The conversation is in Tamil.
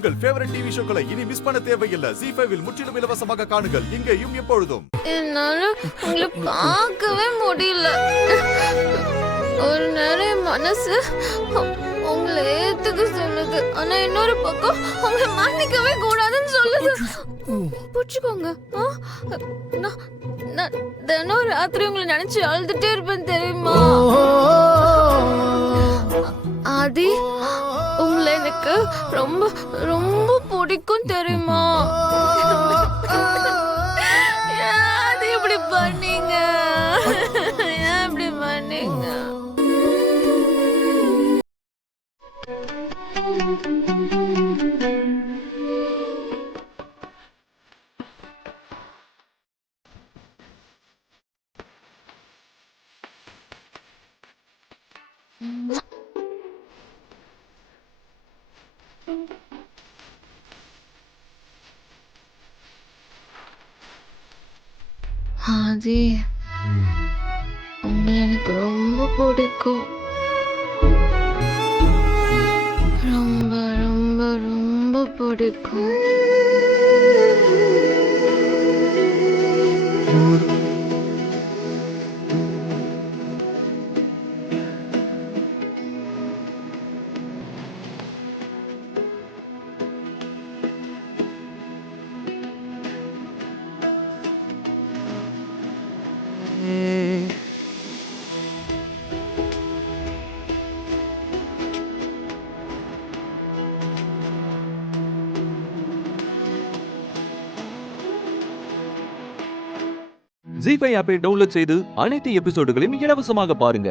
உங்கள் ஃபேவரட் டிவி ஷோக்களை இனி மிஸ் பண்ண தேவையில்லை. ZEE5 இல் முற்றிலும் இலவசமாக காணுங்கள், இங்கேயும் எப்பொழுதும். என்னால உங்களை பார்க்கவே முடியல. ஒரு நேரம் மனசு உங்களை ஏத்துக்க சொல்லுது, ஆனா இன்னொரு பக்கம் உங்களை மன்னிக்கவே கூடாதுன்னு சொல்லுது. புடிச்சுக்கோங்க. நான் தினம் ராத்திரி உங்களை நினைச்சு அழுதுட்டே இருப்பேன் தெரியுமா? ஆதி, உங்களை எனக்கு ரொம்ப ரொம்ப பிடிக்கும் தெரியுமா? அது எப்படி பண்ணீங்க? ஏன் இப்படி பண்ணீங்க? ஆதி, உங்களை எனக்கு ரொம்ப பிடிக்கும். ரொம்ப ரொம்ப ரொம்ப பிடிக்கும். ZEE5 ஆப்பை டவுன்லோட் செய்து அனைத்து எபிசோடுகளையும் இலவசமாக பாருங்க.